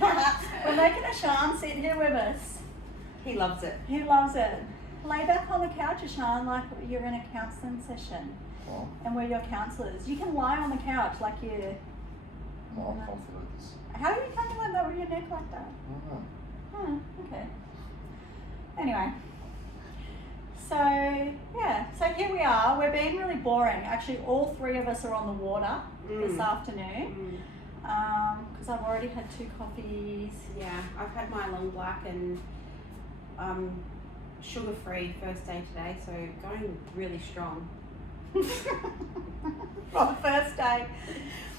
We're making Ashan sit here with us. He loves it. He loves it. Lay back on the couch, Ashan, like you're in a counselling session. Oh, And we're your counsellors. You can lie on the couch like you're... more confidence. How are you coming like that with your neck like that? Oh. Okay. Anyway. So, yeah. So here we are. We're being really boring. Actually, all three of us are on the water this afternoon. Because I've already had 2 coffees. Yeah, I've had my long black and sugar-free first day today, so going really strong. On the first day.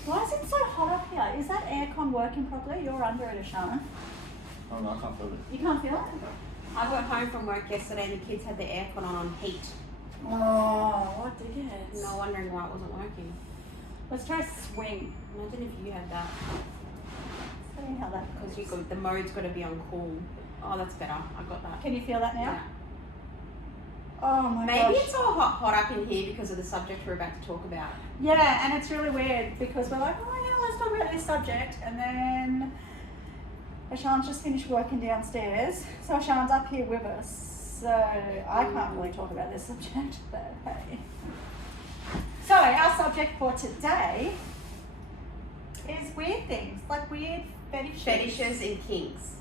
Why is it so hot up here? Is that aircon working properly? You're under it, Ashana. Oh no, I can't feel it. You can't feel it? I got home from work yesterday and the kids had the aircon on heat. Oh, what dickheads. No wondering why it wasn't working. Let's try swing. Imagine if you had that. See how that Because goes. you got the mode's got to be on cool. Oh, that's better. I got that. Can you feel that now? Yeah. Oh my Maybe gosh. it's all hot up in here because of the subject we're about to talk about. Yeah, and it's really weird because we're like, oh yeah, let's talk about this subject, and then Ashan's just finished working downstairs, so Ashan's up here with us, so I can't really talk about this subject, but hey. So our subject for today is weird things, like weird fetishes. Fetishes and kinks.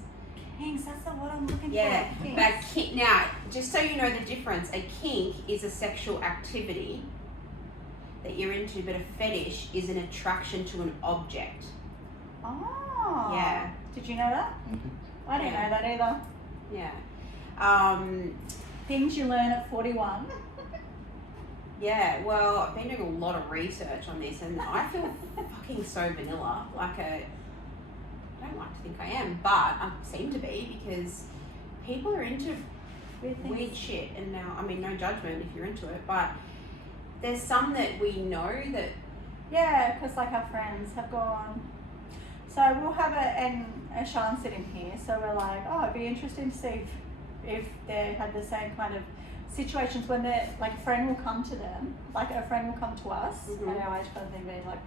Kinks, that's the word I'm looking Yeah. for. Kinks. Now, just so you know the difference, a kink is a sexual activity that you're into, but a fetish is an attraction to an object. Oh. Yeah. Did you know that? Mm-hmm. I didn't know that either. Yeah. Things you learn at 41. Yeah, well, I've been doing a lot of research on this and I feel fucking so vanilla. I don't like to think I am, but I seem to be because people are into weird shit. And now, I mean, no judgment if you're into it, but there's some that we know that... Yeah, because like our friends have gone. So we'll have and Ashan sitting here, so we're like, oh, it'd be interesting to see if they had the same kind of situations when they're like a friend will come to them, like a friend will come to us at our age kind of thing, being like,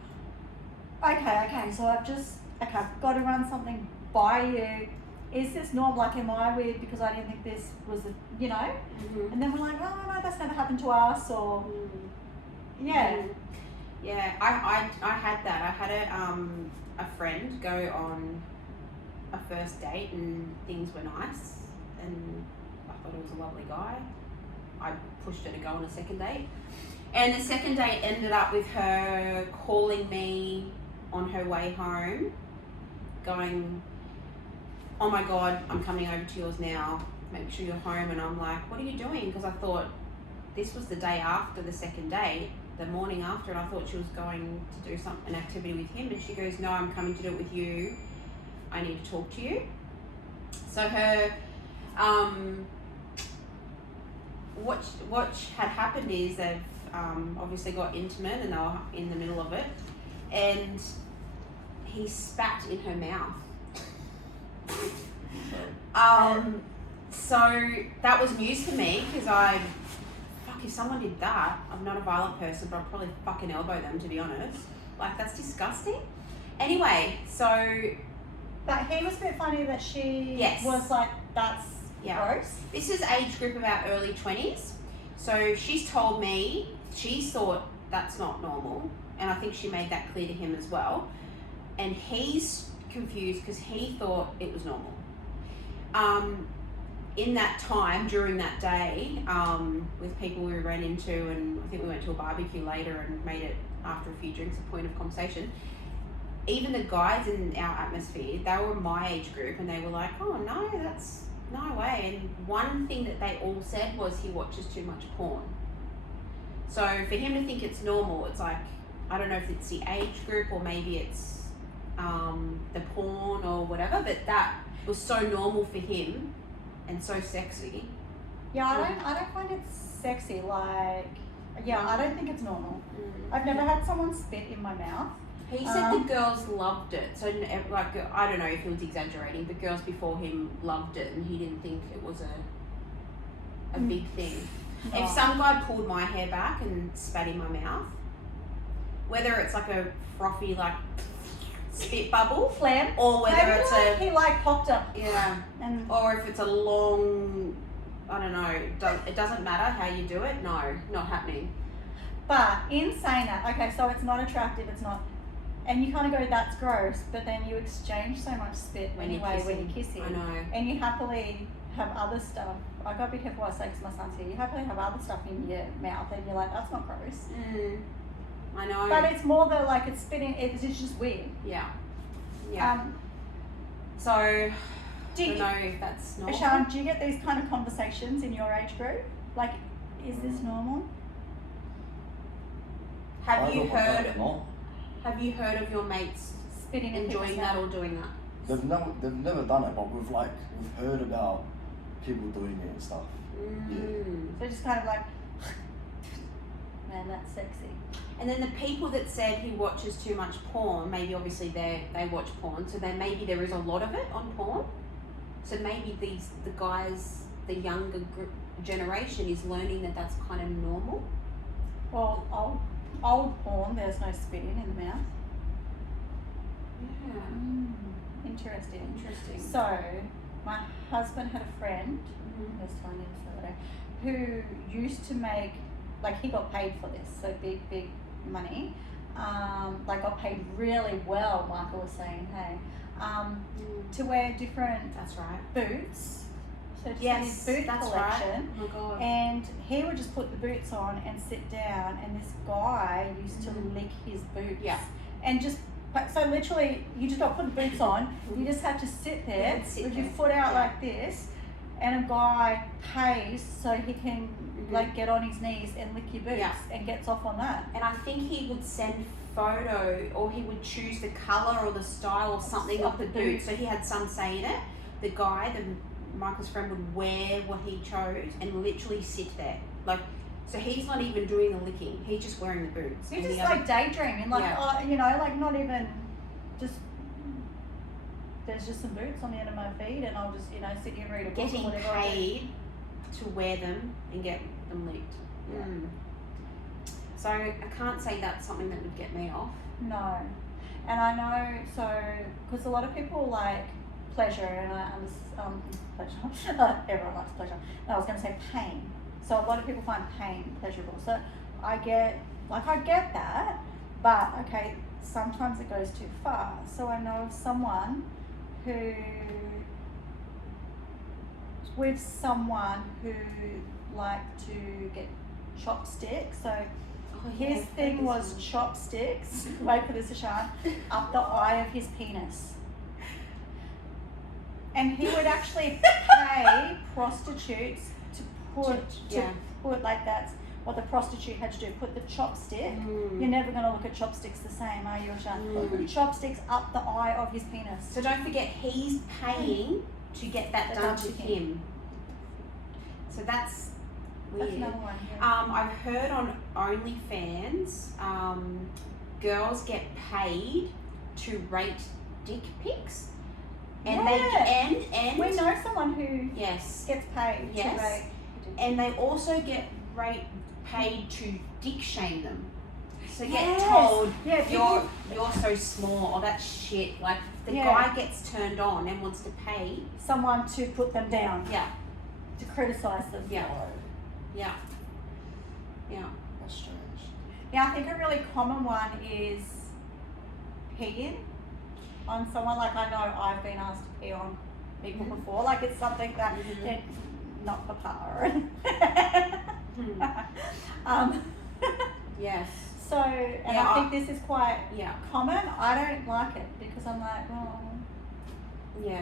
okay, so I've got to run something by you. Is this normal? Like, am I weird because I didn't think this was And then we're like, oh no, that's never happened to us, or yeah. Yeah, I had that. I had a friend go on a first date and things were nice and I thought he was a lovely guy. I pushed her to go on a second date. And the second date ended up with her calling me on her way home, going, oh my God, I'm coming over to yours now. Make sure you're home. And I'm like, what are you doing? Because I thought this was the day after the second date, the morning after, and I thought she was going to do an activity with him. And she goes, no, I'm coming to do it with you. I need to talk to you. So her, what had happened is they've obviously got intimate and they were in the middle of it. And he spat in her mouth. So that was news for me because if someone did that, I'm not a violent person, but I'd probably fucking elbow them, to be honest. Like, that's disgusting. Anyway, so... But he was a bit funny that she was like, that's gross. This is age group about early 20s. So she's told me she thought that's not normal. And I think she made that clear to him as well. And he's confused because he thought it was normal. In that time, during that day, with people we ran into, and I think we went to a barbecue later and made it, after a few drinks, a point of conversation, even the guys in our atmosphere, they were my age group, and they were like, oh no, that's no way. And one thing that they all said was he watches too much porn. So for him to think it's normal, it's like, I don't know if it's the age group or maybe it's the porn or whatever, but that was so normal for him and so sexy. Yeah, I don't find it sexy. Like, yeah, I don't think it's normal. I've never had someone spit in my mouth. He said the girls loved it. So, like, I don't know if he was exaggerating, but girls before him loved it and he didn't think it was a big thing. No. If some guy pulled my hair back and spat in my mouth, whether it's like a frothy, like, spit bubble, phlegm, or whether maybe it's like he like hopped up, yeah, and or if it's a long, I don't know. It doesn't matter how you do it. No, not happening. but in saying that, okay, so it's not attractive, it's not, and you kind of go, that's gross, but then you exchange so much spit When you're anyway when kissing. you kiss him, I know. and you happily have other stuff. I gotta be careful what I say because my son's here. You happily have other stuff in your mouth, and you're like, that's not gross. I know. But it's more that like it's spitting. It's just weird. Yeah. Yeah. So, I Do don't you, know if that's normal. Ashan, do you get these kind of conversations in your age group? Like, is this normal? Have you heard? No. Have you heard of your mates Spitting in enjoying people's that mouth? or doing that? They've never done it, but we've heard about people doing it and stuff. So just kind of like, man, that's sexy. And then the people that said he watches too much porn, maybe obviously they watch porn, so then maybe there is a lot of it on porn. So maybe the guys, the younger generation is learning that that's kind of normal. Well, old porn, there's no spitting in the mouth. Yeah. Interesting. Interesting. So, my husband had a friend, this time who used to make, like he got paid for this, so big money. Like got paid really well, Michael was saying, hey, to wear different That's right. boots. So just Yes, his boot that's collection. right. Oh my god. And he would just put the boots on and sit down, and this guy used to lick his boots. Yeah. And just, so literally, you just got to put the boots on, you just have to sit there with your foot out like this, and a guy pays so he can like get on his knees and lick your boots and gets off on that. And I think he would send photo, or he would choose the colour or the style or something of the boot. So he had some say in it. The guy, Michael's friend, would wear what he chose and literally sit there. Like, so he's not even doing the licking. He's just wearing the boots. He's And just like daydreaming, like, like not even just, there's just some boots on the end of my feet and I'll just, sit here and read a book or getting whatever. paid to wear them and get them licked. Yeah. So I can't say that's something that would get me off. No. And I know, so, because a lot of people like pleasure, and I understand, pleasure, everyone likes pleasure. No, I was going to say pain. So a lot of people find pain pleasurable. So I get that, but okay, sometimes it goes too far. So I know of someone who liked to get chopsticks. So his thing was chopsticks, wait for this, Ashan, up the eye of his penis. And he would actually pay prostitutes to put like that's what the prostitute had to do, put the chopstick. You're never going to look at chopsticks the same, are you, Ashan? Put chopsticks up the eye of his penis. So don't forget, he's paying to get that done to him. So that's weird. That's another one, yeah. I've heard on OnlyFans, girls get paid to rate dick pics. And and we know someone who yes gets paid to rate. And they also get paid to dick shame them. So Yes. get told Yeah, you're so small or that shit. Like the guy gets turned on and wants to pay someone to put them down. Yeah. To criticize them. Yeah. Yeah. Yeah. That's strange. Yeah, I think a really common one is peeing on someone. Like I know I've been asked to pee on people before. Like it's something that not papa. Yes. So, and I think this is quite common. I don't like it because I'm like, well,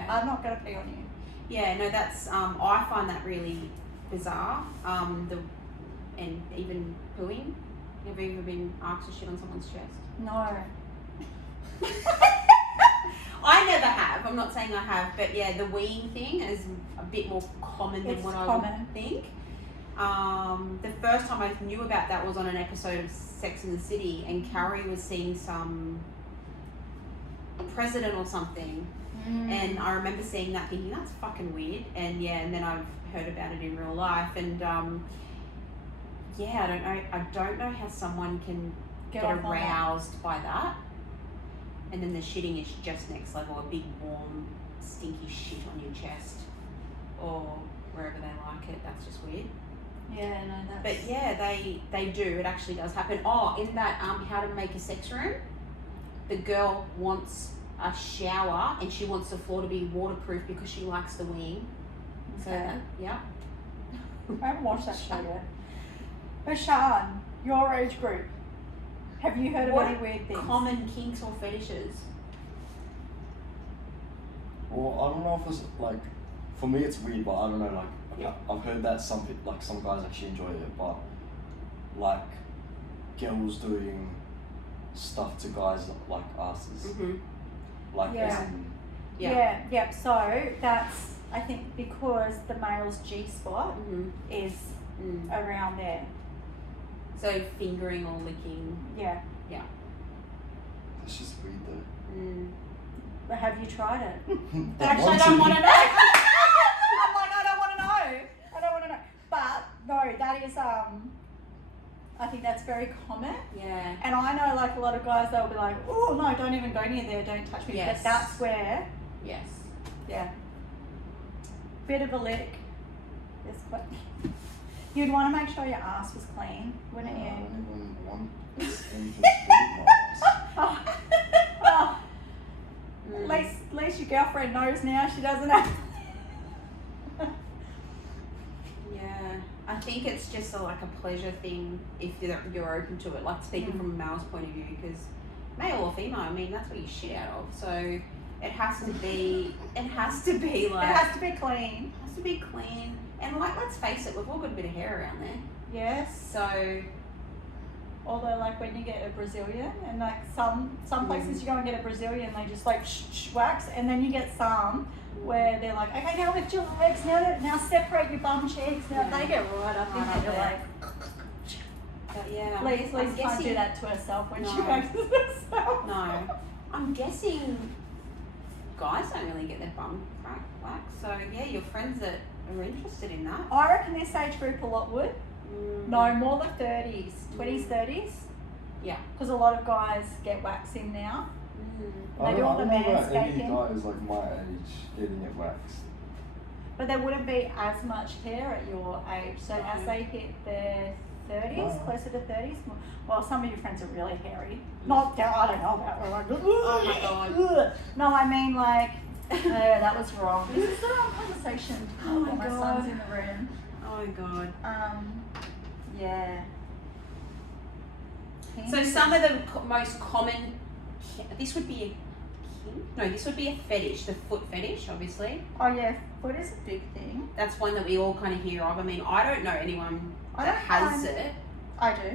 I'm not going to pee on you. Yeah, no, that's I find that really bizarre. And even pooing. Have you ever been asked to shit on someone's chest? No. I never have. I'm not saying I have, but yeah, the weeing thing is a bit more common than what I would think. The first time I knew about that was on an episode of Sex and the City, and Carrie was seeing some president or something, and I remember seeing that thinking that's fucking weird, and then I've heard about it in real life, and I don't know how someone can get aroused by that. and then the shitting is just next level, a big warm stinky shit on your chest or wherever they like it. That's just weird. Yeah, no, that's... But yeah, they do. It actually does happen. Oh, in that How to Make a Sex Room, the girl wants a shower and she wants the floor to be waterproof because she likes the wing. So Okay. yeah. I haven't watched that show yet. But Sean, your age group, have you heard of What any weird things? common kinks or fetishes? Well, I don't know if it's like, for me it's weird, but I don't know, like, Yeah. I've heard that some guys actually enjoy it, but like girls doing stuff to guys like asses, Mm-hmm. like Yeah. as in, Yeah. So that's, I think, because the male's G spot Mm-hmm. is Mm. around there. So fingering or licking. Yeah. it's just weird though. Mm. But have you tried it? Don't Actually, I want don't to. want to know. I'm like, I don't want to know. I don't want to know. But no, that is I think that's very common. Yeah. And I know like a lot of guys, they'll be like, oh no, don't even go near there, don't touch me. Yes. But that's where, Yes. yeah, bit of a lick is quite. You'd want to make sure your ass was clean, wouldn't I you? don't even want anything to do with my ass. Oh, Mm. at least your girlfriend knows now. She doesn't have. Yeah, I think it's just like a pleasure thing if you're open to it. Like speaking Mm. from a male's point of view, because male or female, I mean that's what you shit out of. So it has to be. It has to be like. It has to be clean. has to be clean. And like, let's face it, we've all got a bit of hair around there. Yes. So Although, like when you get a Brazilian, and like some places you go and get a Brazilian, they just like wax, and then you get some where they're like, okay, now lift your legs, now separate your bum cheeks. Now Yeah. they get right up in Right up there. You're there. like, but yeah, please I'm can't guessing, do that to herself when she No. waxes herself. No, I'm guessing guys don't really get their bum waxed. So yeah, your friends that are interested in that. I reckon this age group a lot would. Mm. No, more the 30s, 20s, 30s. Yeah. Because a lot of guys get waxing now. Mm. I They do all don't the know about any manscaping. guys like my age getting it waxed. But there wouldn't be as much hair at your age. So as No. they hit their 30s, No. closer to 30s, well, some of your friends are really hairy. Not that, I don't know about we're like, Oh my God. ugh. No, I mean like, that was wrong. This is the wrong conversation. Oh my my God. son's in the room. Oh my god. Yeah. So some of the most common, this would be a kink? No, this would be a fetish, the foot fetish, obviously. Oh yeah, foot is a big thing. That's one that we all kind of hear of. I mean, I don't know anyone that has it. I do.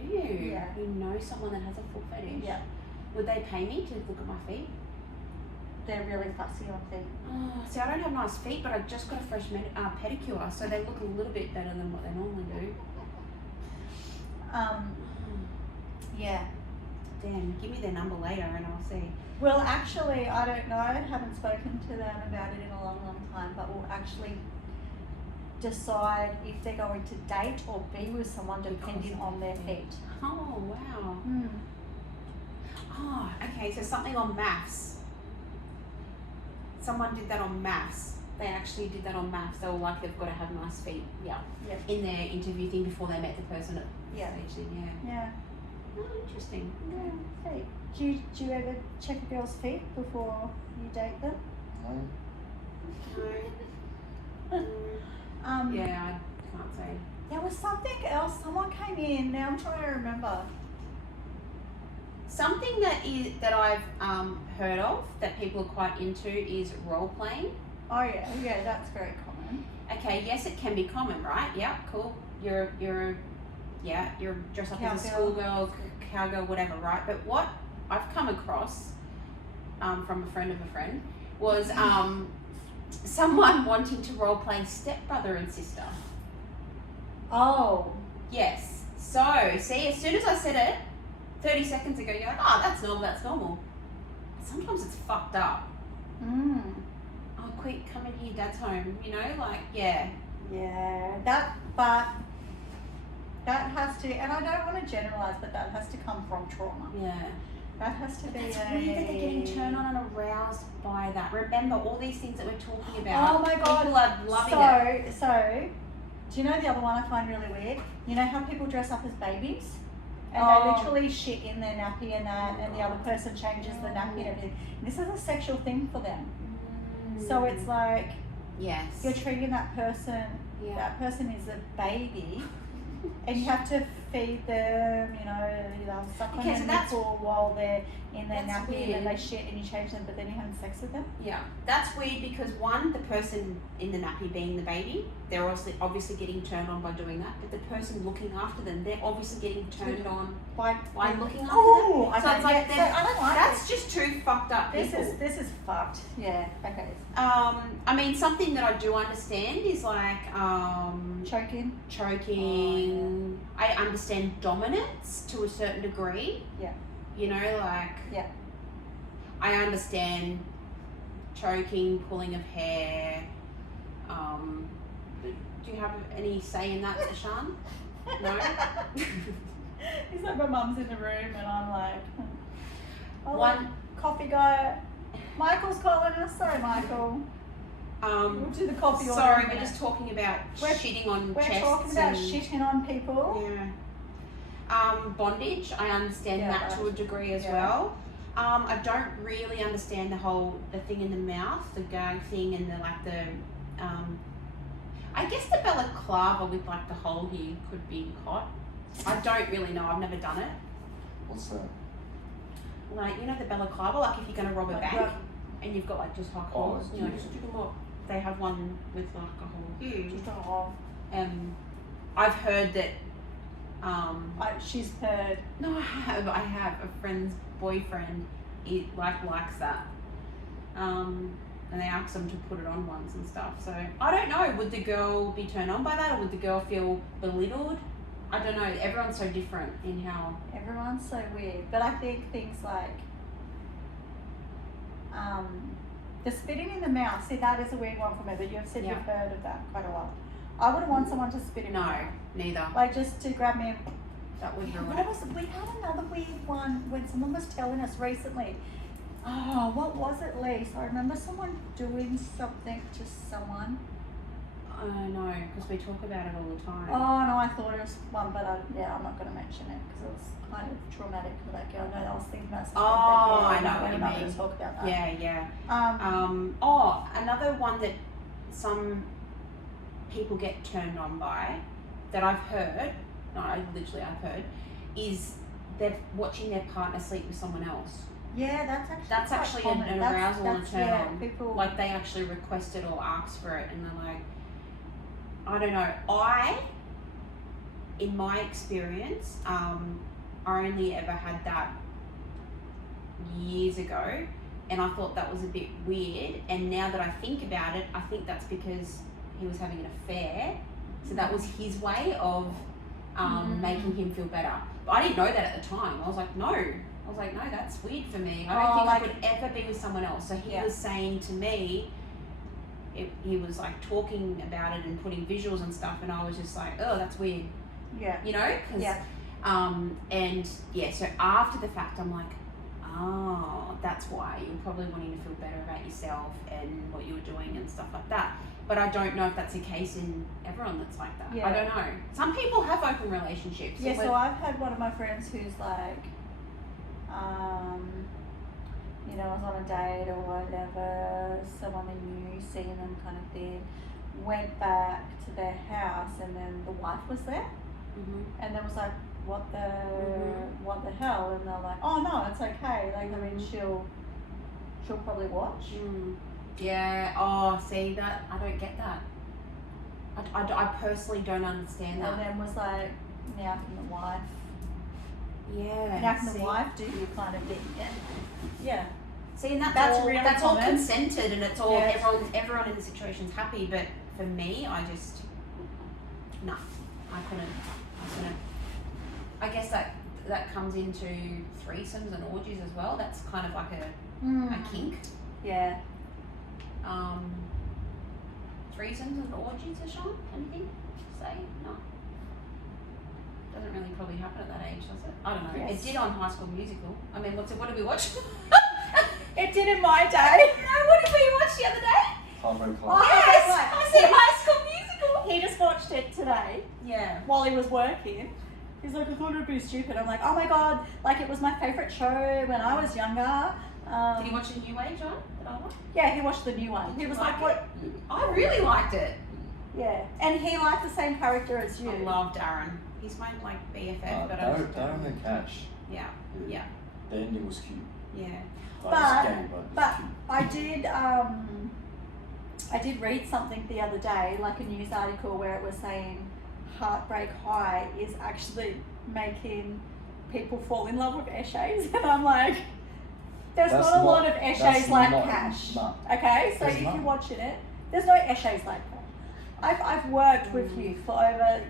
Do you? Yeah. You know someone that has a foot fetish? Yeah. Would they pay me to look at my feet? They're really fussy on feet. Oh, see, I don't have nice feet, but I've just got a fresh pedicure, so they look a little bit better than what they normally do. Yeah. Damn, give me their number later and I'll see. Well, actually, I don't know. I haven't spoken to them about it in a long, long time, but we'll actually decide if they're going to date or be with someone depending on their feet. Oh, wow. Hmm. Oh, okay, so something on maths. Someone did that on maths. They actually did that on maths. They were like, they've got to have nice feet. Yeah. Yeah. In their interview thing before they met the person at Yeah. stage then, yeah. Yeah. Oh, interesting. Yeah. Feet. Do you ever check a girl's feet before you date them? No. Yeah, I can't say. There was something else. Someone came in. Now I'm trying to remember. Something that I've heard of that people are quite into is role playing. Oh yeah, yeah, that's very common. Okay, yes, it can be common, right? Yeah, cool. You're dressed up as a Cowgirl. schoolgirl, cowgirl, whatever, right? But what I've come across from a friend of a friend was someone wanting to role play stepbrother and sister. Oh. Yes. So, see, as soon as I said it, 30 seconds ago, you're like, oh, that's normal. Sometimes it's fucked up. Mm. Oh, quick, come in here, dad's home. You know, like, yeah. Yeah, that has to, and I don't want to generalize, but that has to come from trauma. Yeah. That has to But be that's a... weird that they're getting turned on and aroused by that. Remember all these things that we're talking about. Oh my God. People are loving it. So, do you know the other one I find really weird? You know how people dress up as babies? And Oh. they literally shit in their nappy and that, and the other person changes the nappy and everything. This is a sexual thing for them. So it's like, Yes. you're treating that person, Yeah. that person is a baby, and you have to feed them, you know, they'll suck on Okay, so their that's- nipple while they're in their that's nappy, and then weird. they shit and you change them, but then you're having sex with them. Yeah, that's weird because one, the person in the nappy being the baby, they're obviously getting turned on by doing that. But the person looking after them, they're obviously getting turned on by looking after Oh, them. So okay, it's like yeah, so I don't like that's just two fucked up people. This is fucked. Yeah. Okay. I mean, something that I do understand is like Choking. choking. I understand dominance to a certain degree. Yeah. You know, like. Yeah. I understand choking, pulling of hair. Do you have any say in that, Sean? No? It's like my mum's in the room and I'm like, oh, One- coffee guy. Michael's calling us. Sorry, Michael. We'll do the coffee order. Sorry, in a we're minute. just talking about We're- shitting on We're chests talking about and, shitting on people. Yeah. Bondage, I understand Yeah, that to a degree as yeah. well. I don't really understand the thing in the mouth, the gag thing, and I guess the balaclava with like the hole here could be hot. I don't really know. I've never done it. What's that? Like, you know the balaclava, like if you're going to rob a Like bank rub- and you've got like just hot Oh, holes, you know, yeah. just stick them up. They have one with like a hole here. Just a hole. I've heard that. She's heard. No, I have a friend's boyfriend. He likes that. And they asked him to put it on once and stuff. So I don't know. Would the girl be turned on by that, or would the girl feel belittled? I don't know. Everyone's so different in how. Everyone's so weird, but I think things like the spitting in the mouth. See, that is a weird one for me. But you've said Yeah. you've heard of that quite a lot. I wouldn't want someone to spit in my No, mouth. neither. Like just to grab me. That would ruin What it. was we had another weird one when someone was telling us recently. Oh, what was it, Lise? I remember someone doing something to someone. I know, because we talk about it all the time. Oh no, I thought it was one, but I'm not going to mention it because it was kind of traumatic for that girl. No, I was thinking about something. Oh, but I know what we're you not mean. going to talk about that. Yeah. Um, Another one that some people get turned on by, that I've heard, I've heard, is they're watching their partner sleep with someone else. yeah, that's Actually quite an common. arousal and a turn yeah, on. People, Like they actually requested or asked for it, and they're like, I don't know. In my experience, I only ever had that years ago, and I thought that was a bit weird. And now that I think about it, I think that's because he was having an affair, so that was his way of making him feel better. But I didn't know that at the time. I was like, no, that's weird for me. I don't think I could ever be with someone else. So he was saying to me, he was like talking about it and putting visuals and stuff, and I was just like, oh, that's weird. yeah, You know? So after the fact, I'm like, oh, that's why you're probably wanting to feel better about yourself and what you were doing and stuff like that. But I don't know if that's the case in everyone that's like that. Yeah. I don't know. Some people have open relationships. yeah. So I've had one of my friends who's like, you know, I was on a date or whatever, someone they knew, seeing them kind of thing, went back to their house, and then the wife was there, and then was like, what the hell? And they're like, oh no, it's okay. Like, I mean, she'll probably watch. Yeah. Oh, see that? I don't get that. I personally don't understand that. And then was like, now can the wife? Yeah. Now can the wife do you kind of thing? Yeah. See, and That's all, really that's all common. consented, and it's all Yeah. everyone in the situation's happy. But for me, I just I couldn't. I guess that comes into threesomes and orgies as well. That's kind of like a kink. Yeah. Threesomes and orgies, Sean? Anything to say? No. Doesn't really probably happen at that age, does it? I don't know. Yes. It did on High School Musical. I mean, what did we watch? It did in my day. No, what did we watch the other day? Heartbreak Oh, High. Yes, right. I said High School Musical. He just watched it today Yeah. while he was working. He's like, I thought it'd be stupid. I'm like, oh my god, like it was my favourite show when I was younger. Did he watch the New Age on? That I watched? Yeah, he watched the new one. Did He you was like like, it? what? I really liked it. Yeah, and he liked the same character as you. I love Darren. He's my like BFF, but I was Darren and Cash. Yeah. Yeah. The ending was cute. Yeah. Like, it's gay, but it was cute. I did read something the other day, like a news article where it was saying Heartbreak High is actually making people fall in love with Eshays, and I'm like, there's That's not a lot not- of Eshays that's like not- Cash. no. Okay, so There's if not. you're watching it, there's no Eshays like Cash. I've worked with you for over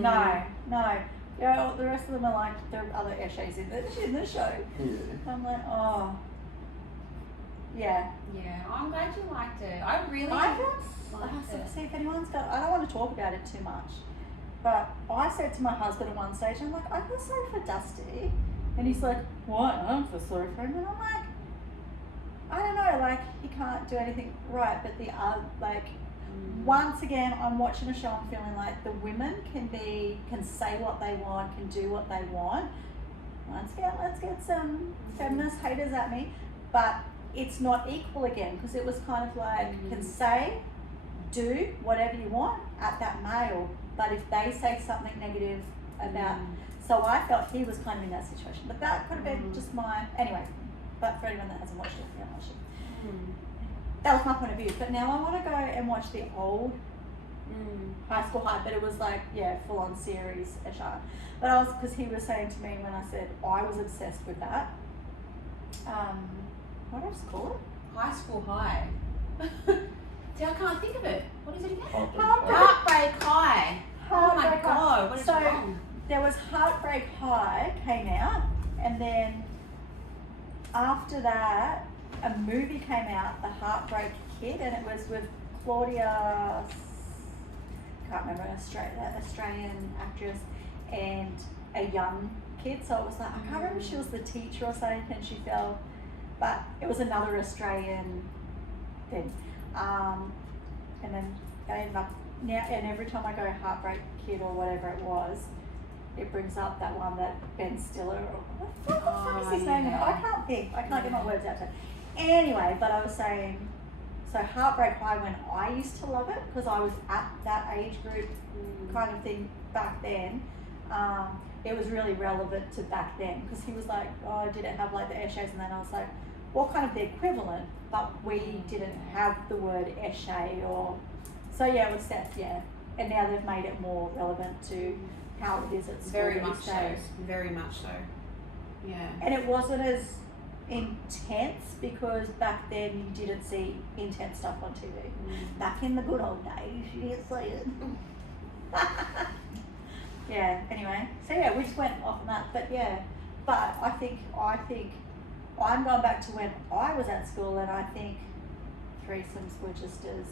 no. Yeah, the rest of them are like there are other Eshays in the show. Yeah. I'm like, oh, yeah. Yeah. I'm glad you liked it. I really I liked feel, it. see if anyone's got, I don't want to talk about it too much, but I said to my husband at one stage, I'm like, I feel sorry for Dusty. And he's like, what? I don't feel sorry for him. And I'm like, I don't know, like, he can't do anything right, but once again, I'm watching a show, I'm feeling like the women can say what they want, can do what they want. Once again, let's get some feminist haters at me, but it's not equal again, because it was kind of like, can say, do whatever you want at that male, but if they say something negative about, so I felt he was kind of in that situation, but that could have been just my, anyway, but for anyone that hasn't watched it, yeah, watch it. That was my point of view, but now I want to go and watch the old High School High, but it was like, yeah, full on series, but because he was saying to me when I said I was obsessed with that, what did I just call it? High School High. See, I can't think of it. What is it again? Heartbreak High. Heartbreak High. Oh my Heartbreak High. god, what is So- wrong? There was Heartbreak High came out, and then after that, a movie came out, The Heartbreak Kid, and it was with Claudia, can't remember, Australian actress, and a young kid. So it was like, I can't remember if she was the teacher or something, and she fell, but it was another Australian thing. And then I ended up now, and every time I go Heartbreak Kid or whatever it was, it brings up that one that Ben Stiller, or what the fuck is his name? yeah. I can't get my words out. Anyway, but I was saying, so Heartbreak High, when I used to love it, because I was at that age group kind of thing back then, it was really relevant to back then, because he was like, oh, did it have like the Eshays? And then I was like, well, kind of the equivalent, but we didn't have the word Eshay, or, so yeah, it was that, yeah. And now they've made it more relevant to how it is at school Very these much so. days. Very much so. Yeah. And it wasn't as intense, because back then you didn't see intense stuff on TV. Back in the good old days, you didn't see it. Yeah, anyway. So yeah, we just went off on that. But yeah, but I think I'm going back to when I was at school, and I think threesomes were just as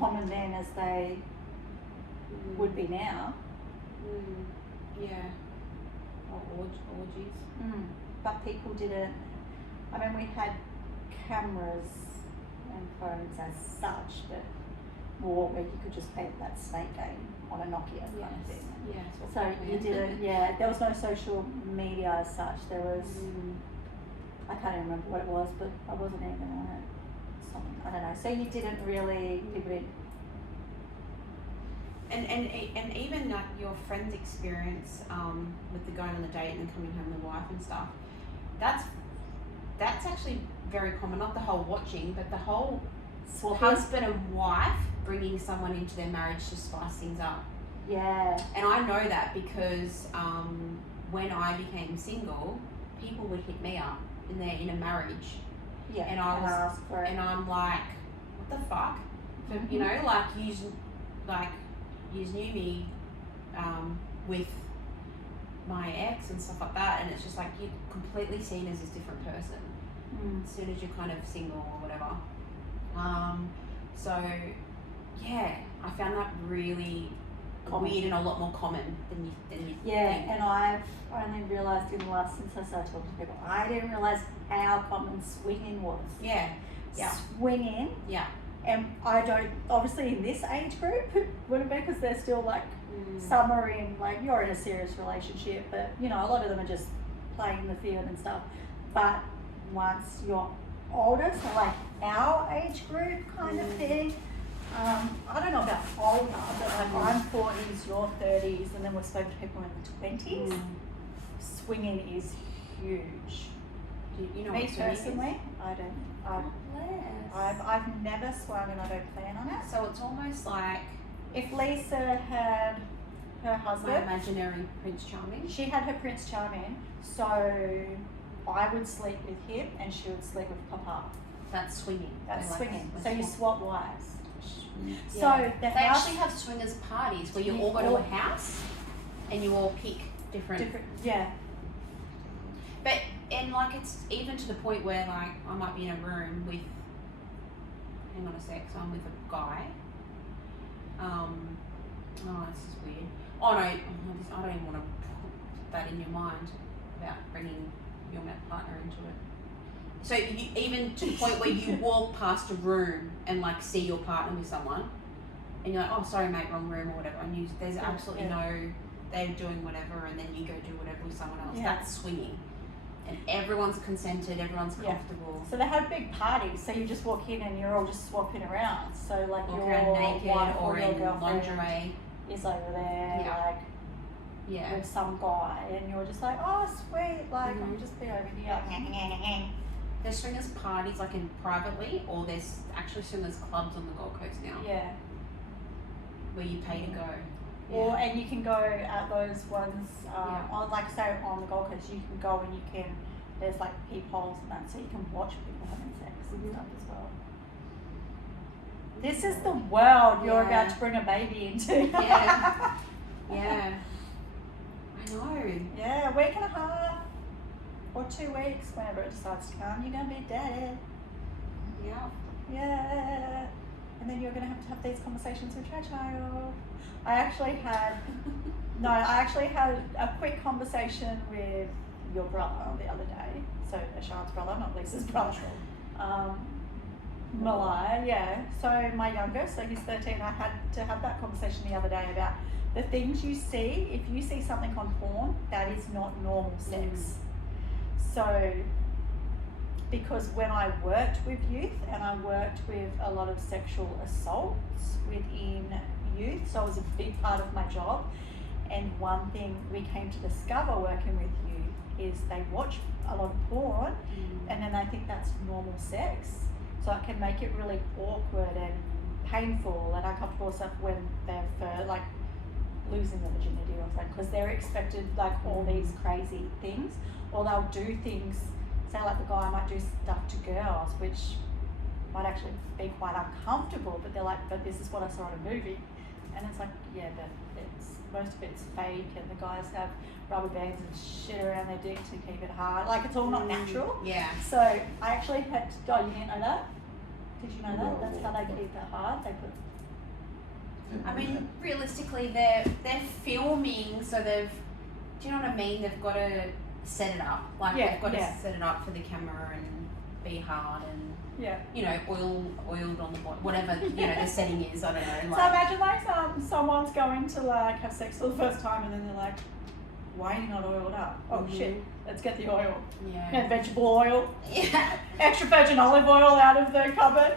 common then as they would be now. Yeah. Or orgies. But people didn't, I mean, we had cameras and phones as such, but more where you could just play that snake game on a Nokia kind of thing. Yes. So you didn't, yeah, there was no social media as such. There was, I can't even remember what it was, but I wasn't even on it. Something, I don't know. So you didn't really, people didn't. And even like your friend's experience with the going on the date and then coming home with the wife and stuff, that's actually very common. Not the whole watching, but the whole husband and wife bringing someone into their marriage to spice things up. Yeah. And I know that because when I became single, people would hit me up and they're in a marriage. Yeah. And I was, asked for it. and I'm like, what the fuck? You know, like you knew me with my ex and stuff like that, and it's just like you're completely seen as this different person as soon as you're kind of single or whatever. So yeah, I found that really common. weird and a lot more common than you Yeah, think. and I've only realised in the last, since I started talking to people, I didn't realise how common swinging was. Yeah. Yeah. Swinging. Yeah. And I don't, obviously in this age group, wouldn't be, because they're still like, some are in, like, you're in a serious relationship, but you know, a lot of them are just playing the field and stuff. But once you're older, so like our age group kind of thing, I don't know about older, but like I'm 40s, you're 30s, and then we've spoken to people in the 20s. Swinging is huge. You know Me what swinging is? personally, I've never swung and I don't plan on it. So it's almost like If Lisa had her my husband, imaginary Prince Charming. she had her Prince Charming, so I would sleep with him and she would sleep with Papa. That's swinging. That's They like swinging. to So you swap. swap wives. Yeah. So the They house actually have swingers parties where you You all go to all- a house and you all pick different. yeah. But and like it's even to the point where like I might be in a room with. Hang on a sec. So I'm with a guy. Oh, this is weird. Oh no, I don't even want to put that in your mind about bringing your partner into it. So you, even to the point where you walk past a room and like see your partner with someone, and you're like, oh sorry mate, wrong room or whatever, and there's absolutely no, they're doing whatever, and then you go do whatever with someone else. Yeah. That's swinging, and everyone's consented, everyone's Yeah. comfortable. So they have big parties, so you just walk in and you're all just swapping around. So like Walk your around naked wife or your in girlfriend lingerie. is over there, Yeah. like Yeah. with some guy, and you're just like, oh sweet, like Mhm. I'll just be over here. There's swingers parties like in privately, or there's actually swingers clubs on the Gold Coast now Yeah. where you pay to go. Or and you can go at those ones Yeah. on, like say on the Gold Coast, you can go and you can. There's like peepholes and that, so you can watch people having sex and stuff as well. This is the world you're Yeah. about to bring a baby into. Yeah. Yeah. I know. Yeah, a week and a half or 2 weeks, whenever it decides to come, you're gonna be dead. Yeah. Yeah. And then you're gonna have these conversations with your child. I actually had a quick conversation with your brother the other day. So Ashan's brother, not Lisa's brother. Malai, yeah. So my youngest, so he's 13, I had to have that conversation the other day about the things you see. If you see something on porn, that is not normal sex. So, because when I worked with youth and I worked with a lot of sexual assaults within youth, so it was a big part of my job. And one thing we came to discover working with youth is they watch a lot of porn and then they think that's normal sex. So it can make it really awkward and painful and uncomfortable stuff when they're like losing their virginity or something, because they're expected like all these crazy things, or they'll do things, say like the guy might do stuff to girls which might actually be quite uncomfortable, but they're like, but this is what I saw in a movie. And it's like, yeah, but most of it's fake, and the guys have rubber bands and shit around their dick to keep it hard. Like, it's all not natural. Yeah. So I actually had to, oh, you didn't know that? Did you know that? No. That's how they keep it hard. They put, I mean, realistically, they're filming, so do you know what I mean? They've got to set it up. Like, Yeah, they've got yeah. to set it up for the camera and be hard and, yeah. you know, oiled on the bottom, whatever, you know, the setting is, I don't know. So Like, imagine like someone's going to like have sex for the first time and then they're like, why are you not oiled up? Oh Mhm. shit, let's get the oil. yeah. Vegetable oil, Yeah. extra virgin olive oil out of the cupboard,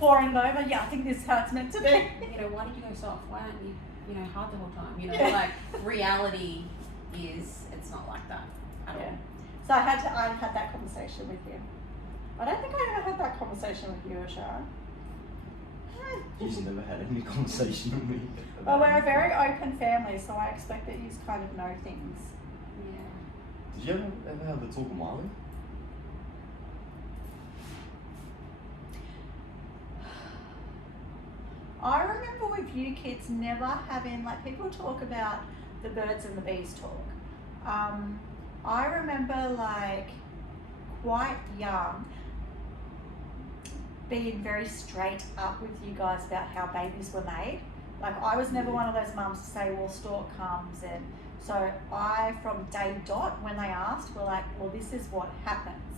pouring it over. Yeah, I think this is how it's meant to be. You know, why did you go soft? Why aren't you, you know, hard the whole time? You know, Yeah. like, reality is, it's not like that at Yeah. all. So I had that conversation with him. I don't think I ever had that conversation with you, Ashan. You've never had any conversation with me. Well, we're a very open family, so I expect that you kind of know things. Yeah. Did you ever have the talk of Miley? I remember with you kids never having, like, people talk about the birds and the bees talk. I remember, like, quite young, being very straight up with you guys about how babies were made. Like, I was never one of those mums to say, well, stork comes. And so I, from day dot, when they asked, were like, well, this is what happens.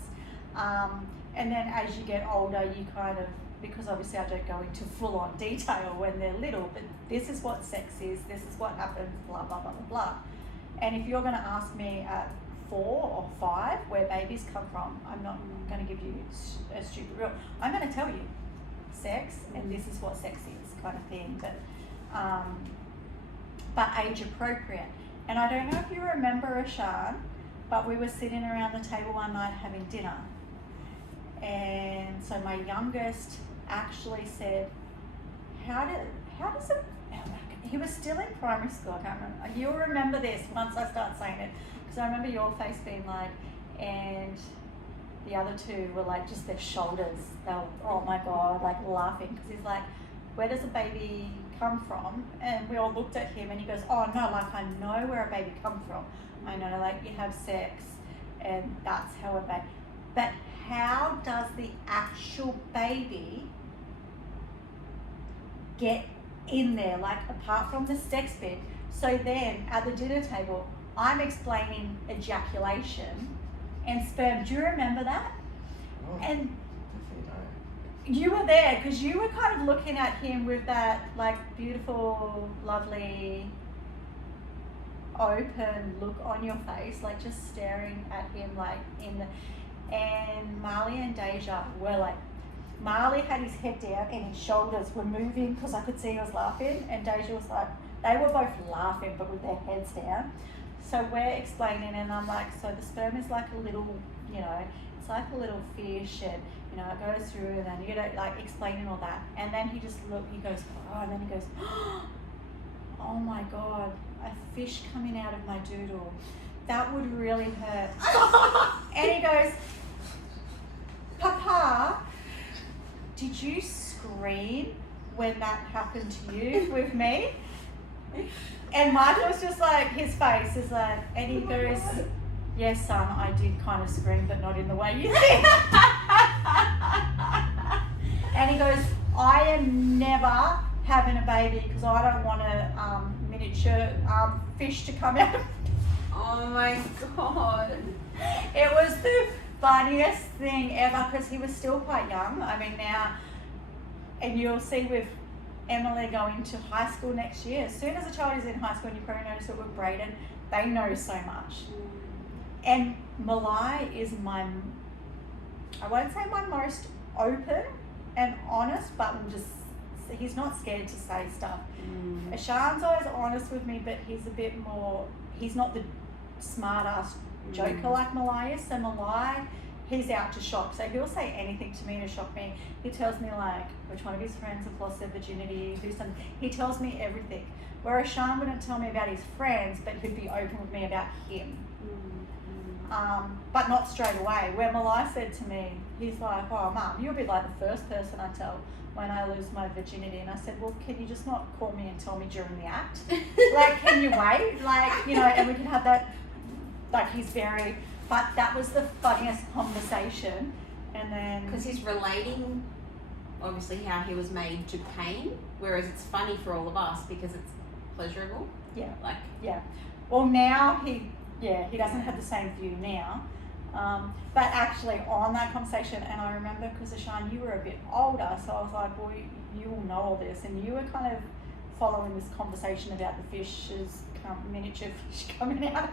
And then as you get older, you kind of, because obviously I don't go into full on detail when they're little, but this is what sex is, this is what happens, blah, blah, blah, blah, blah. And if you're going to ask me at 4 or 5 where babies come from, I'm not going to give you a stupid real. I'm going to tell you sex, and this is what sex is, kind of thing. But age appropriate. And I don't know if you remember, Ashan, but we were sitting around the table one night having dinner. And so my youngest actually said, how does it, he was still in primary school, I can't remember. You'll remember this once I start saying it, because I remember your face being like, and the other two were like, just their shoulders, they were, oh my God, like laughing, because he's like, where does a baby come from? And we all looked at him and he goes, oh no, like I know where a baby comes from. I know, like you have sex and that's how a baby, but how does the actual baby get in there, like apart from the sex bit? So then at the dinner table, I'm explaining ejaculation and sperm. Do you remember that? Oh, and definitely you were there because you were kind of looking at him with that like beautiful, lovely, open look on your face, like just staring at him like in the. And Marley and Deja were like, Marley had his head down and his shoulders were moving because I could see he was laughing, and Deja was like, they were both laughing but with their heads down. So we're explaining and I'm like, so the sperm is like a little, you know, it's like a little fish and, you know, it goes through and then, you know, like explaining all that. And then he just looked, he goes, oh, and then he goes, oh my God, a fish coming out of my doodle. That would really hurt. And he goes, Papa, did you scream when that happened to you with me? And Michael was just like, his face is like, and he goes, yes, son, I did kind of scream, but not in the way you think. And he goes, I am never having a baby because I don't want a miniature fish to come out. Oh my God. It was the funniest thing ever because he was still quite young. I mean, now, and you'll see with Emily going to high school next year, as soon as a child is in high school, and you probably notice it with Brayden, they know so much. And Malai is my, I won't say my most open and honest, but he's not scared to say stuff. Ashan's always honest with me, but he's a bit more, he's not the smart ass joker like Malai is. So Malai, he's out to shock. So he'll say anything to me to shock me. He tells me like which one of his friends have lost their virginity, who's some. He tells me everything. Whereas Sean wouldn't tell me about his friends, but he'd be open with me about him. But not straight away. Where Malai said to me, he's like, oh Mum, you'll be like the first person I tell when I lose my virginity. And I said, well, can you just not call me and tell me during the act? Like, can you wait? Like, you know, and we can have that, like he's very, but that was the funniest conversation. And then, because he's relating obviously how he was made to pain, whereas it's funny for all of us because it's pleasurable. Yeah. Like, yeah. Well, now he doesn't have the same view now. But actually on that conversation, and I remember because Ashan, you were a bit older, so I was like, well, you will know all this, and you were kind of following this conversation about the fishes, miniature fish coming out,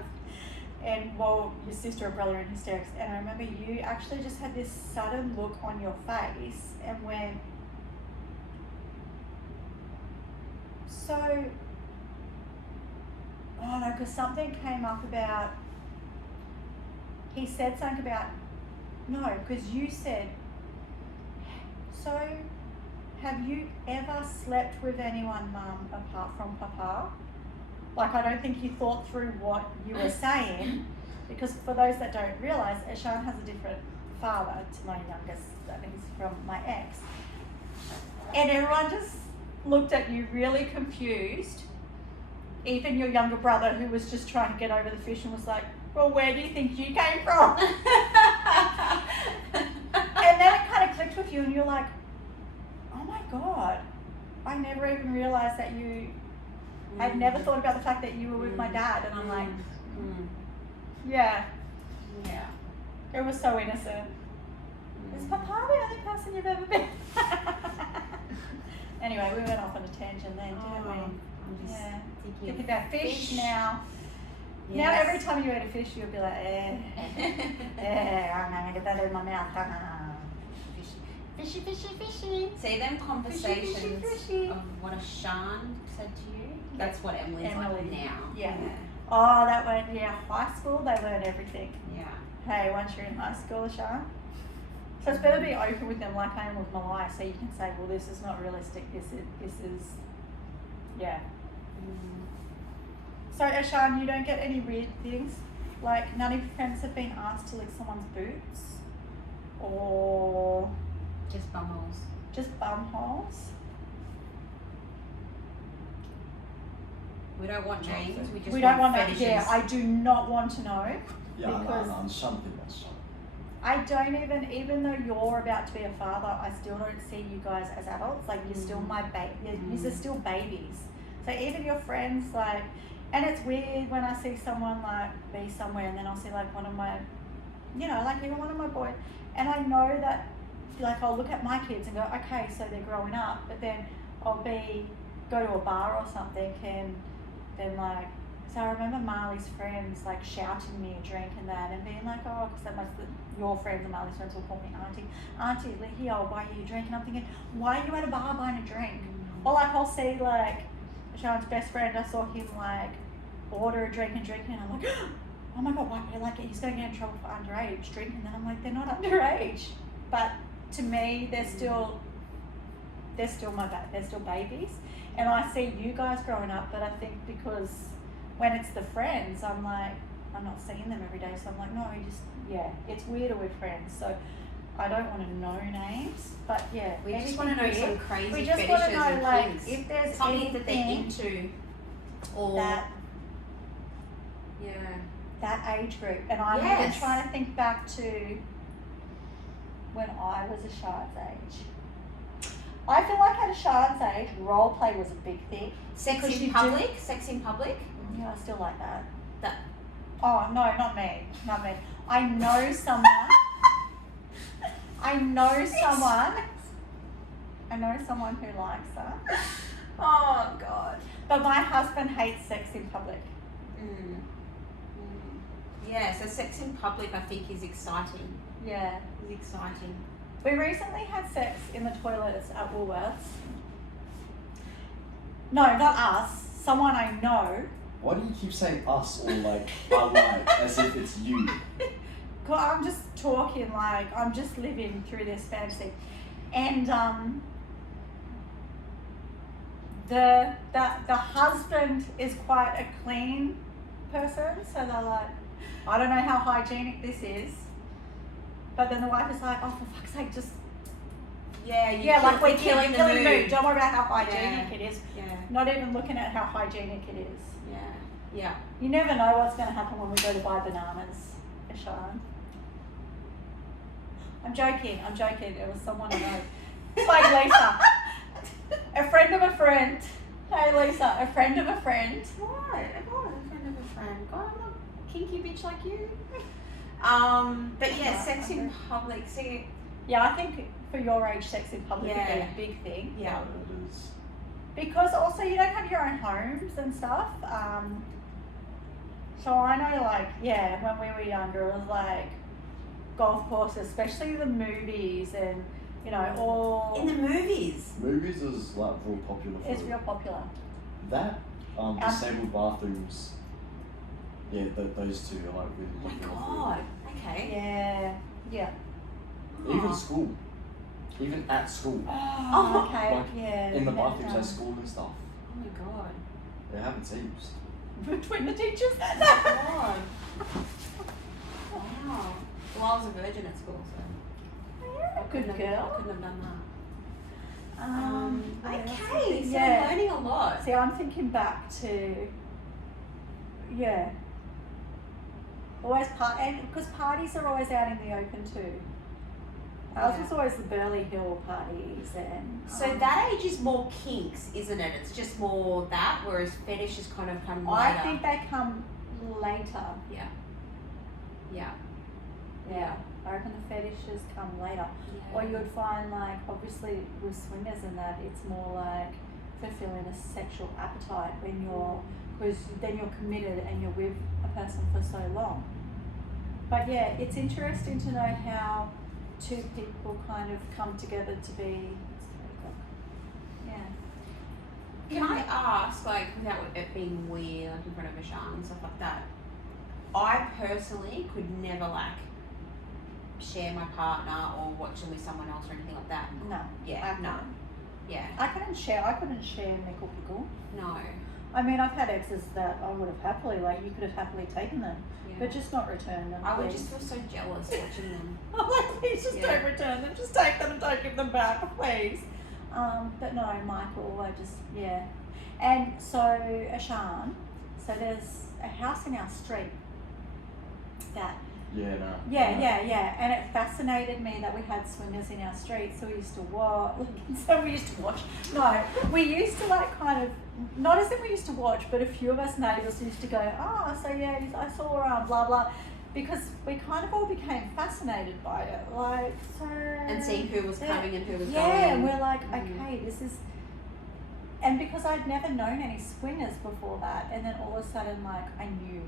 and well, your sister or brother in hysterics. And I remember you actually just had this sudden look on your face and went, so, oh no, because something came up about, he said something about, no, because you said, so have you ever slept with anyone, Mum, apart from Papa? Like, I don't think you thought through what you were saying, because for those that don't realise, Ashan has a different father to my youngest, I think he's from my ex. And everyone just looked at you really confused. Even your younger brother, who was just trying to get over the fish, and was like, well, where do you think you came from? And then it kind of clicked with you and you're like, oh my God, I never even realised that you. I'd never thought about the fact that you were with my dad, and I'm like, yeah, Yeah. it was so innocent. Is Papa the only person you've ever been? Anyway, we went off on a tangent then, didn't we? I'm just Yeah. thinking Think of about fish now. Yes. Now every time you eat a fish, you'll be like, I'm gonna get that in my mouth. Fishy, fishy, fishy. See them conversations Fishy, fishy, fishy. of what a Shan said to you? That's what Emily's Emily. like now. Yeah. Oh, that one, yeah, high school, they learn everything. Yeah. Hey, once you're in high school, Sean. So it's better to be open with them like I am with Malai, so you can say, well, this is not realistic, this is, yeah. So, Ashan, you don't get any weird things? Like, none of your friends have been asked to lick someone's boots? Or Just bumholes. just bum holes? We don't want names. We just We don't want that. fetishes. Yeah, I do not want to know. Yeah, Because- no, something that's something. I don't even though you're about to be a father, I still don't see you guys as adults. Like, you're still my baby. You're still babies. So even your friends, like, and it's weird when I see someone like be somewhere and then I'll see like one of my, you know, like even one of my boys, and I know that, like, I'll look at my kids and go, okay, so they're growing up, but then I'll go to a bar or something and then like, so I remember Marley's friends like shouting me a drink and that and being like, oh, because that must your friends and Marley's friends will call me Auntie Leo, why are you drinking? I'm thinking, why are you at a bar buying a drink? Or like I'll see like Sean's best friend, I saw him like order a drink and I'm like, oh my god, why? Like, he's going to get in trouble for underage drinking. And then I'm like, they're not underage, but to me they're still my they're still babies. And I see you guys growing up, but I think because when it's the friends, I'm like, I'm not seeing them every day, so I'm like, no, it's weirder with friends. So I don't want to know names, but yeah, We just want to know some crazy we just fetishes want to know, and like, things. if there's Something that they're anything into. Or that age group. And I'm even Yes. trying to think back to when I was a Shard's age. I feel like at a Shard's age, role play was a big thing. sex Because you in do- public. Sex in public. Yeah, I still like that. That. Oh, no, not me. I know someone. I know someone who likes that. Oh God. But my husband hates sex in public. Yeah. So sex in public, I think, is exciting. Yeah. Is exciting. We recently had sex in the toilets at Woolworths. No, not us. Someone I know. Why do you keep saying us or like I like as if it's you? 'Cause I'm just talking like I'm just living through this fantasy, and the husband is quite a clean person, so they're like, I don't know how hygienic this is, but then the wife is like, oh, for fuck's sake, just like we're killing the mood. Don't worry about how hygienic it is. Yeah. Not even looking at how hygienic it is. Yeah. You never know what's going to happen when we go to buy bananas for Sean. I'm joking. It was someone I know. It's like Lisa. A friend of a friend. Hey Lisa, a friend of a friend. What? A friend of a friend. God, I'm not a kinky bitch like you. But yeah, sex in public. See. Yeah, I think for your age, sex in public would be a big thing. Yeah. It is. Because also you don't have your own homes and stuff. So I know, like, when we were younger, it was like golf courses, especially the movies, and you know, all In the movies. Movies is like real popular. For it's real popular. that. Disabled bathrooms. Yeah, those two are like really Oh my popular. God. Okay. Yeah. Even school. Even at school. Oh, okay. Like, in the bathrooms at school and stuff. Oh my God. They haven't used. Between the teachers. Oh my God. Wow. Well, I was a virgin at school, so You're a good I girl. couldn't have done that. Okay. Okay, so Yeah. I'm learning a lot. See, I'm thinking back to, always and because parties are always out in the open too. Ours was always the Burley Hill parties and. So that age is more kinks, isn't it? It's just more that, whereas fetish has kind of come later. I think they come later. Yeah. Yeah. I reckon the fetishes come later. Yeah. Or you would find like obviously with swingers and that it's more like fulfilling a sexual appetite when you're, because then you're committed and you're with a person for so long. But yeah, it's interesting to know how two people kind of come together to be. Yeah. Can I ask, like, without it being weird, like in front of a Sean and stuff like that, I personally could never like share my partner or watch them with someone else or anything like that. No. Yeah. No. Yeah. I couldn't share Mickle Pickle. No. I mean, I've had exes that I would have happily, like, you could have happily taken them, Yeah. but just not return them. I would please. just feel so jealous watching them. I'm like, please just don't return them. Just take them and don't give them back, please. But no, Michael, I just, yeah. And so, Ashan, so there's a house in our street that. Yeah, no. Yeah. And it fascinated me that we had swingers in our street, so we used to watch. No, we used to like kind of, not as if we used to watch, but a few of us neighbours used to go, so yeah, I saw blah blah, because we kind of all became fascinated by it, like so. And seeing who was coming and who was going. Yeah, and we're like, okay, this is. And because I'd never known any swingers before that, and then all of a sudden, like, I knew.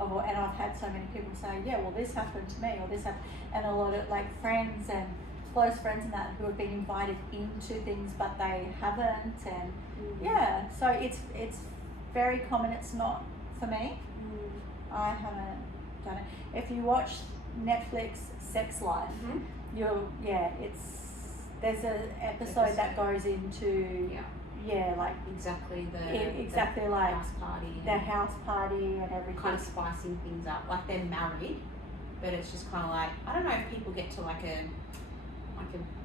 And I've had so many people say, yeah, well, this happened to me, or this happened, and a lot of like friends and close friends and that who have been invited into things, but they haven't, and yeah, so it's very common. It's not for me. I haven't done it. If you watch Netflix Sex Life, there's an episode that goes into like exactly exactly like house party, the house party and everything. Kind of spicing things up. Like they're married, but it's just kind of like, I don't know if people get to like a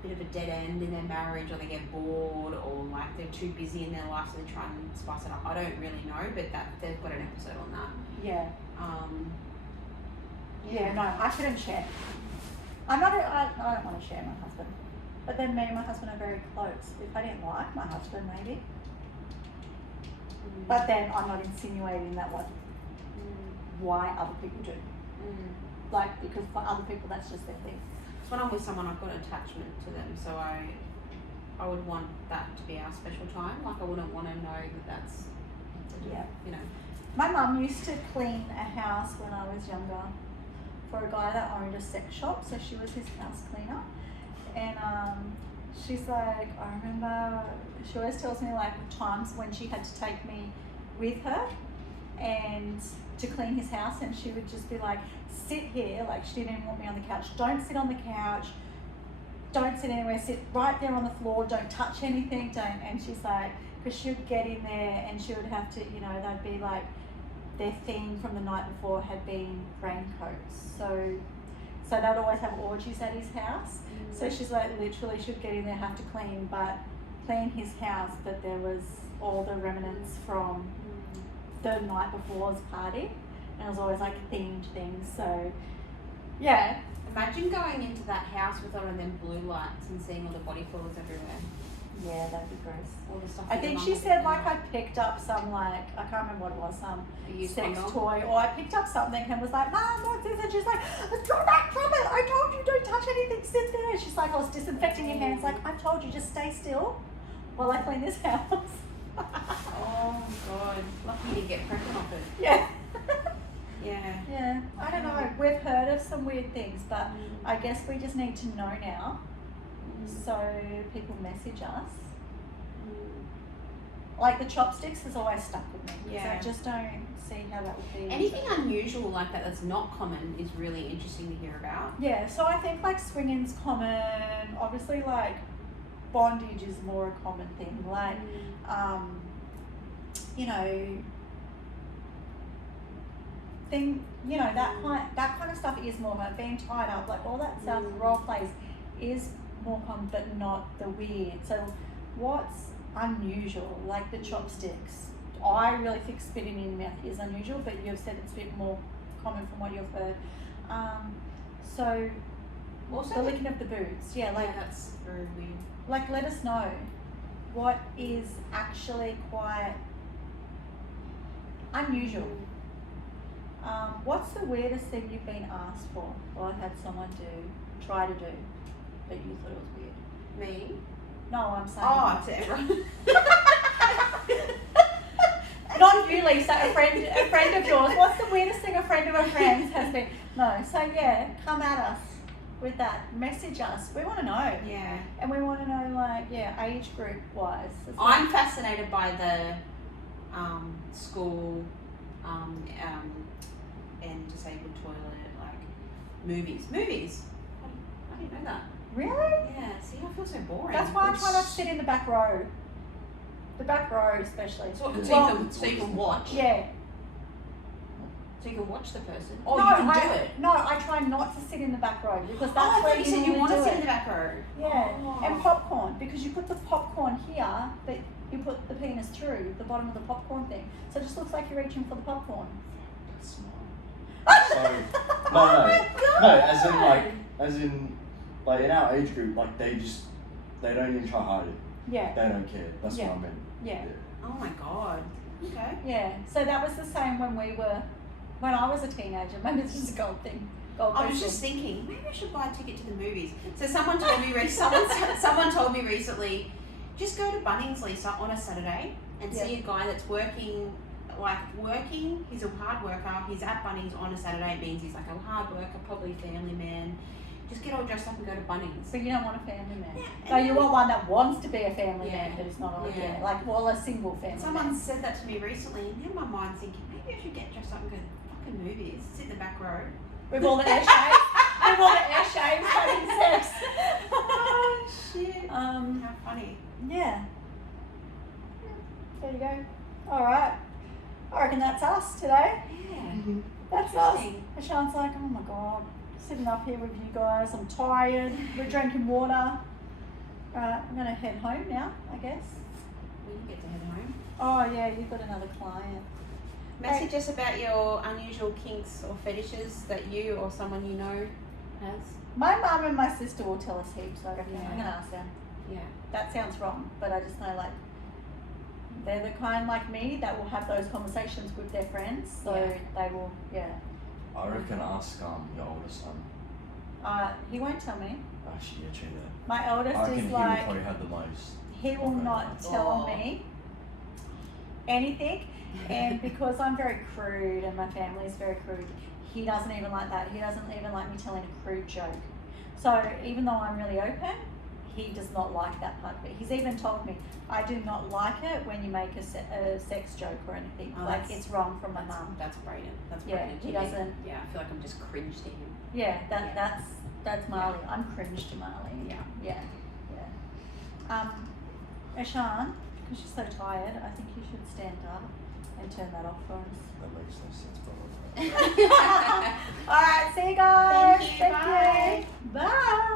bit of a dead end in their marriage, or they get bored, or like they're too busy in their life, so they try and spice it up. I don't really know, but that they've got an episode on that. Yeah. Yeah. No, I couldn't share. I don't want to share my husband. But then me and my husband are very close. If I didn't like my husband, maybe. But then I'm not insinuating that why other people do. Like, because for other people that's just their thing. So when I'm with someone, I've got an attachment to them, so I would want that to be our special time. Like, I wouldn't want to know that that's, you know. My mum used to clean a house when I was younger for a guy that owned a sex shop, so she was his house cleaner. And she's like, I remember, she always tells me like times when she had to take me with her and to clean his house, and she would just be like, sit here, like she didn't even want me on the couch, don't sit on the couch, don't sit anywhere, sit right there on the floor, don't touch anything, and she's like, because she would get in there and she would have to, they'd be like, their theme from the night before had been raincoats, so they'd always have orgies at his house. So she's like, literally, she'd get in there, have to clean his house, but there was all the remnants from the night before's party, and it was always like themed things. So, yeah. Imagine going into that house with all of them blue lights and seeing all the body fluids everywhere. Yeah, that'd be gross. All the stuff. I think she said like I picked up some like, I can't remember what it was, some sex toy, or I picked up something and was like, Mom, what's this? And she's like, drop it, I told you don't touch anything, sit there. She's like, I was disinfecting your hands, like, I told you, just stay still while I clean this house. Oh God, lucky you didn't get pregnant off it. Yeah. Yeah. I don't know, we've heard of some weird things, but I guess we just need to know now. So people message us. Like the chopsticks has always stuck with me. Yeah. So I just don't see how that would be. Anything unusual like that that's not common is really interesting to hear about. Yeah, so I think like swinging's common. Obviously like bondage is more a common thing. Like, that kind of stuff is more common. Being tied up, like all that stuff, role plays is more common, but not the weird. So what's unusual, like the chopsticks? I really think spitting in mouth is unusual, but you've said it's a bit more common from what you've heard. So Also, The licking of the boots. Yeah, like that's very weird. like let us know what is actually quite unusual. What's the weirdest thing you've been asked for or had someone try to do that you thought it was weird? Me? No, I'm saying. Oh, to everyone. Not you, Lisa, a friend of yours. What's the weirdest thing a friend of a friend's has been? No, so yeah, come at us with that. Message us. We want to know. Yeah. And we want to know, like, yeah, age group wise. It's I'm like- fascinated by the school and disabled toilet, like movies. I didn't know that. Really? Yeah, see, I feel so boring. That's why I try not to sit in the back row. The back row, especially. So, Yeah. so you can watch. Yeah. So you can watch the person. Oh, no, you can I, do it. No, I try not to sit in the back row because Oh, that's I where thought you said you normally want to do sit it. in the back row. Yeah, Oh. and popcorn, because you put the popcorn here, but you put the penis through the bottom of the popcorn thing. So it just looks like you're reaching for the popcorn. That's smart. So, no, as in, like in our age group, like they don't even try harder. Yeah, They don't care. That's Yeah. what I meant. yeah, Oh my god. Okay. yeah. So that was the same when I was a teenager. Maybe it's just a gold thing. Gold I was person. just thinking, maybe I should buy a ticket to the movies. So someone told me someone told me recently, just go to Bunnings, Lisa, on a Saturday and see a guy that's working. He's a hard worker. He's at Bunnings on a Saturday. It means he's like a hard worker, probably a family man. Just get all dressed up and go to Bunnings. But you don't want a family man. Yeah, No, you want one that wants to be a family Yeah. man, but it's not. Yeah. Like a single family. Someone man. said that to me recently, and in my mind thinking, maybe I should get dressed up and go to fucking movies, sit in the back row. With all the air shaves. With all the air shaves having sex. Oh shit. How funny. Yeah. There you go. Alright. I reckon that's us today. Yeah. That's us. Interesting. Ashan's like, oh my god, sitting up here with you guys, I'm tired. We're drinking water. I'm gonna head home now, I guess. Well, you get to head home. Oh yeah, you've got another client. Message us about your unusual kinks or fetishes that you or someone you know has. My mum and my sister will tell us heaps, I reckon. Yeah. I'm gonna ask them. Yeah. That sounds wrong, but I just know like they're the kind like me that will have those conversations with their friends, so Yeah. they will, I reckon ask your oldest son. He won't tell me. Actually, yeah, true that. My eldest I reckon is he like, would probably have the most. he will Okay. not tell Oh. me anything, and because I'm very crude and my family is very crude, he doesn't even like that. He doesn't even like me telling a crude joke. So even though I'm really open, he does not like that part of it. He's even told me, I do not like it when you make a sex joke or anything. Oh, like that's- it's wrong from my mum. That's brilliant. That's Yeah, brilliant. he doesn't. Yeah, I feel like I'm just cringe to him. Yeah, Yeah. that's Marley. I'm cringe to Marley. Yeah. Yeah, yeah. Ashan, because you're so tired, I think you should stand up and turn that off for us. That makes no sense, probably. All right, see you guys. Thank you, bye. Bye.